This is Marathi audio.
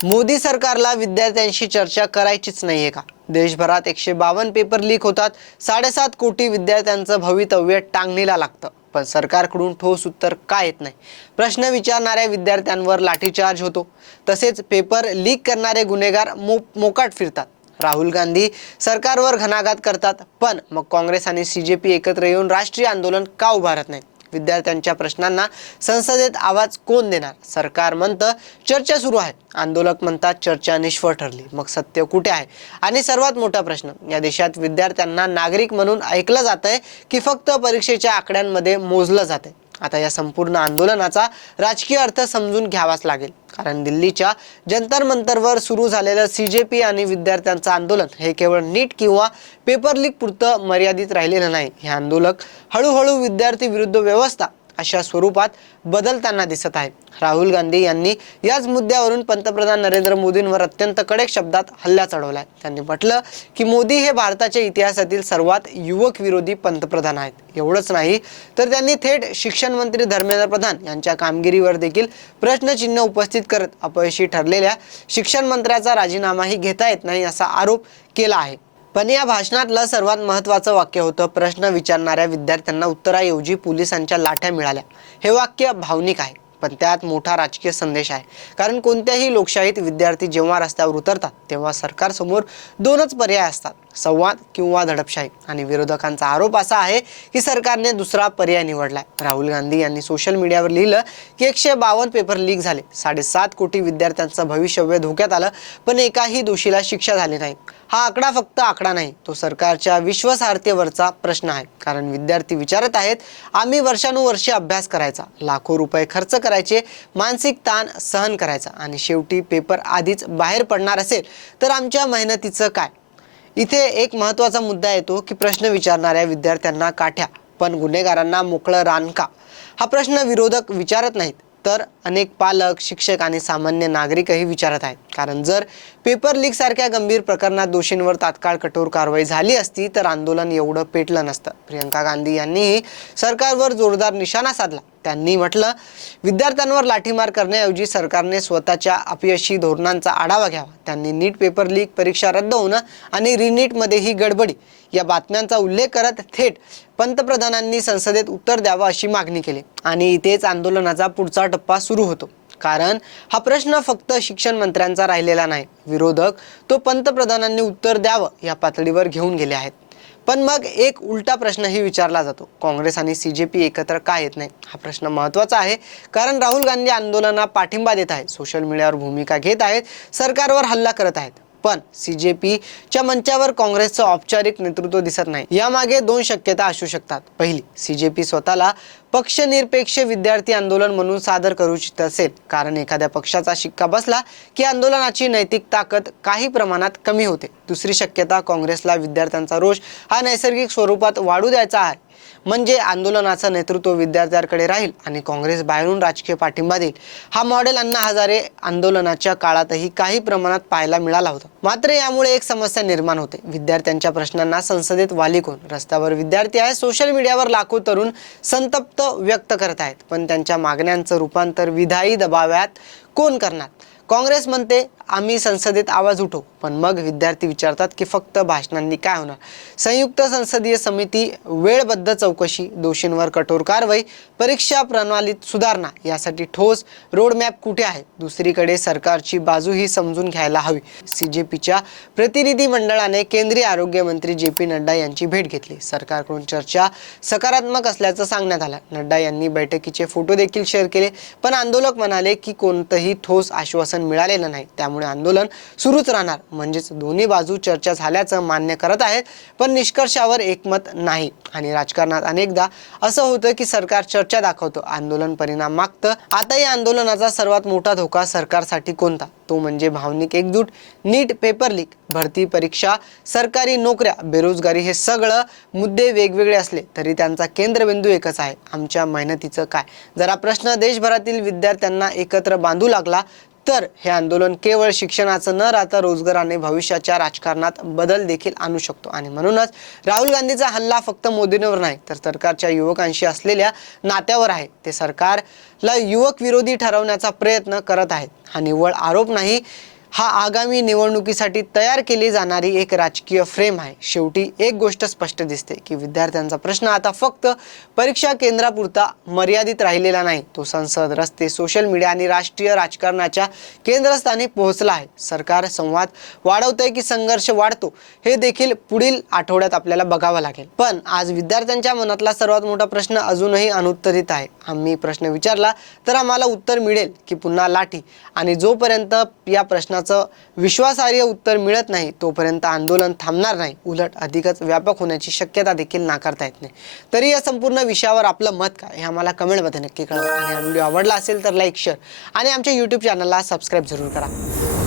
मोदी सरकारला विद्यार्थ्यांशी चर्चा करायचीच नाहीये का? देशभरात 152 पेपर लीक होतात, 7.5 कोटी विद्यार्थ्यांचं भवितव्य टांगणीला लागतं, पण सरकारकडून ठोस उत्तर का येत नाही? प्रश्न विचारणाऱ्या विद्यार्थ्यांवर लाठीचार्ज होतो, तसेच पेपर लीक करणारे गुन्हेगार मोकाट फिरतात. राहुल गांधी सरकारवर घणाघात करतात, पण मग काँग्रेस आणि CJP एकत्र येऊन राष्ट्रीय आंदोलन का उभारत नाही? विद्यार्थ्यांच्या प्रश्नांना संसदेत आवाज कोण देणार? सरकार म्हणतं चर्चा सुरू आहे, आंदोलक म्हणतात चर्चा निष्फळ ठरली. मग सत्य कुठे आहे? आणि सर्वात मोठा प्रश्न, या देशात विद्यार्थ्यांना नागरिक म्हणून ऐकलं जातंय की फक्त परीक्षेच्या आकड्यांमध्ये मोजलं जातंय? आता या संपूर्ण आंदोलनाचा राजकीय अर्थ समजून घ्यावाच लागेल, कारण दिल्लीच्या जंतर मंतरवर सुरू झालेलं CJP आणि विद्यार्थ्यांचं आंदोलन हे केवळ नीट किंवा पेपर लीक पुरतं मर्यादित राहिलेलं नाही. हे आंदोलक हळूहळू विद्यार्थी विरुद्ध व्यवस्था अशा स्वरूपात बदलताना दिसत आहे. राहुल गांधी यांनी याच मुद्द्यावरून पंतप्रधान नरेंद्र मोदींवर अत्यंत कडक शब्दात हल्ला चढवलाय. त्यांनी म्हटलं की मोदी हे भारताच्या इतिहासातील सर्वात युवक विरोधी पंतप्रधान आहेत. एवढंच नाही तर त्यांनी थेट शिक्षण मंत्री धर्मेंद्र प्रधान यांच्या कामगिरीवर देखील प्रश्नचिन्ह उपस्थित करत अपयशी ठरलेल्या शिक्षण मंत्र्याचा राजीनामाही घेता येत नाही असा आरोप केला आहे. पण या भाषणातलं सर्वात महत्त्वाचं वाक्य होतं, प्रश्न विचारणाऱ्या विद्यार्थ्यांना उत्तराऐवजी पोलिसांच्या लाठ्या मिळाल्या. हे वाक्य भावनिक आहे, पण त्यात मोठा राजकीय संदेश आहे. कारण कोणत्याही लोकशाहीत विद्यार्थी जेव्हा रस्त्यावर उतरतात तेव्हा सरकारसमोर दोनच पर्याय असतात, संवाद किंवा दडपशाही. आणि विरोधकांचा आरोप असा आहे की सरकारने दुसरा पर्याय निवडलाय. राहुल गांधी यांनी सोशल मीडियावर लिहिलं की 152 पेपर लीक झाले, 7.5 कोटी विद्यार्थ्यांचं भविष्य धोक्यात आलं, पण एकाही दोषीला शिक्षा झाली नाही. हा आकडा फक्त आकडा नाही, तो सरकारच्या विश्वासार्हतेवरचा प्रश्न आहे. कारण विद्यार्थी विचारत आहेत, आम्ही वर्षानुवर्षे अभ्यास करायचा, लाखो रुपये खर्च करायचे, मानसिक ताण सहन करायचा, आणि शेवटी पेपर आधीच बाहेर पडणार असेल तर आमच्या मेहनतीचं काय? इथे एक महत्त्वाचा मुद्दा येतो की प्रश्न विचारणाऱ्या विद्यार्थ्यांना काठ्या, पण गुन्हेगारांना मोकळं रान का? हा प्रश्न विरोधक विचारत नाहीत, तर अनेक पालक, शिक्षक आणि सामान्य नागरिकही विचारत आहेत. कारण जर पेपर लीक सारख्या गंभीर प्रकरणात दोषींवर तात्काळ कठोर कारवाई झाली असती तर आंदोलन एवढं पेटलं नसतं. प्रियंका गांधी यांनीही सरकारवर जोरदार निशाणा साधला. त्यांनी म्हटलं, विद्यार्थ्यांवर लाठीमार करण्याऐवजी सरकारने स्वतःच्या अपयशी धोरणांचा आढावा घ्यावा. त्यांनी नीट पेपर लीक, परीक्षा रद्द होणं आणि रिनीटमध्ये ही गडबडी या बातम्यांचा उल्लेख करत थेट पंतप्रधानांनी संसदेत उत्तर द्यावं अशी मागणी केली. आणि इथेच आंदोलनाचा पुढचा टप्पा सुरू होतो, कारण हा प्रश्न फक्त शिक्षण मंत्र्यांचा राहिलेला नाही. विरोधक तो पंतप्रधानांनी उत्तर द्यावं या पातळीवर घेऊन गेले आहेत. पण मग एक उलटा प्रश्नही विचारला जातो, काँग्रेस आणि CJP एकत्र का येत नाही? हा प्रश्न महत्त्वाचा आहे, कारण राहुल गांधी आंदोलनाला पाठिंबा देत आहेत, सोशल मीडियावर भूमिका घेत आहेत, सरकारवर हल्ला करत आहेत. पण CJPच्या मंचावर काँग्रेसचं औपचारिक नेतृत्व दिसत नाही. यामागे दोन शक्यता असू शकतात. पहिली, CJP स्वतःला पक्षनिरपेक्ष विद्यार्थी आंदोलन म्हणून सादर करू इच्छित असेल, कारण एखाद्या पक्षाचा शिक्का बसला की आंदोलनाची नैतिक ताकद काही प्रमाणात कमी होते. दुसरी शक्यता, काँग्रेसला विद्यार्थ्यांचा रोष हा नैसर्गिक स्वरूपात वाढू द्यायचा आहे, म्हणजे आंदोलनाचं नेतृत्व विद्यार्थ्यांकडे राहील आणि काँग्रेस बाहेरून राजकीय पाठिंबा देईल. हा मॉडेल अण्णा हजारे आंदोलनाच्या काळातही काही प्रमाणात पाहायला मिळाला होता. मात्र यामुळे एक समस्या निर्माण होते, विद्यार्थ्यांच्या प्रश्नांना संसदेत वाली कोण? रस्त्यावर विद्यार्थी आहेत, सोशल मीडियावर लाखो तरुण संतप्त व्यक्त करत आहेत, पण त्यांच्या मागण्यांचं रूपांतर विधायी दबावात कोण करणार? काँग्रेस म्हणते आम्ही संसदेत आवाज उठवू, पण मग विद्यार्थी विचारतात की फक्त भाषणांनी काय होणार? संयुक्त संसदीय समिती, वेळबद्ध चौकशी, दोषींवर कठोर कारवाई, परीक्षा प्रणालीत सुधारणा यासाठी ठोस रोडमॅप कुठे आहे? दुसरीकडे सरकारची बाजूही समजून घ्यायला हवी. CJPच्या प्रतिनिधी मंडळाने केंद्रीय आरोग्य मंत्री JP नड्डा यांची भेट घेतली. सरकारकडून चर्चा सकारात्मक असल्याचं सांगण्यात आलं. नड्डा यांनी बैठकीचे फोटो देखील शेअर केले, पण आंदोलक म्हणाले की कोणतंही ठोस आश्वासन मिळालेलं नाही, त्यामुळे आंदोलन सुरूच राहणार. म्हणजेच दोन्ही बाजू चर्चा झाल्याचं मान्य करत आहेत, पण निष्कर्षावर एकमत नाही. आणि राजकारणात अनेकदा असं होतं की सरकार चर्चा दाखवतं, आंदोलन परिणाम मागतं. आता या आंदोलनाचा सर्वात मोठा धोका सरकारसाठी कोणता? तो म्हणजे भावनिक एकजूट. नीट, पेपर लीक, भरती परीक्षा, सरकारी नोकऱ्या, बेरोजगारी हे सगळं मुद्दे वेगवेगळे असले तरी त्यांचा केंद्रबिंदू एकच आहे, आमच्या मेहनतीचं काय? जर हा प्रश्न देशभरातील विद्यार्थ्यांना एकत्र बांधू लागला तर हे आंदोलन केवळ शिक्षणाचं न राहता रोजगार आणि भविष्याच्या राजकारणात बदल देखील आणू शकतो. आणि म्हणूनच राहुल गांधीचा हल्ला फक्त मोदींवर नाही तर सरकारच्या युवकांशी असलेल्या नात्यावर आहे. ते सरकारला युवक विरोधी ठरवण्याचा प्रयत्न करत आहेत. हा निव्वळ आरोप नाही, हा आगामी निवडणुकीसाठी तयार केली जाणारी एक राजकीय फ्रेम आहे. शेवटी एक गोष्ट स्पष्ट दिसते की विद्यार्थ्यांचा प्रश्न आता फक्त परीक्षा केंद्रापुरता मर्यादित राहिलेला नाही. तो संसद, रस्ते, सोशल मीडिया आणि राष्ट्रीय राजकारणाच्या केंद्रस्थानी पोहोचला आहे. सरकार संवाद वाढवतंय की संघर्ष वाढतो हे देखील पुढील आठवड्यात आपल्याला बघावं लागेल. पण आज विद्यार्थ्यांच्या मनातला सर्वात मोठा प्रश्न अजूनही अनुत्तरित आहे. आम्ही प्रश्न विचारला तर आम्हाला उत्तर मिळेल की पुन्हा लाठी. आणि जोपर्यंत या प्रश्नाचं विश्वासार्ह उत्तर मिळत नाही तोपर्यंत आंदोलन थांबणार नाही. उलट अधिकच व्यापक होण्याची शक्यता देखील नाकारता येत नाही. तरी या संपूर्ण विषयावर आपलं मत काय हे आम्हाला कमेंटमध्ये नक्की कळवा. आणि हा व्हिडिओ आवडला असेल तर लाईक, शेअर आणि आमच्या YouTube चॅनलला सबस्क्राईब जरूर करा.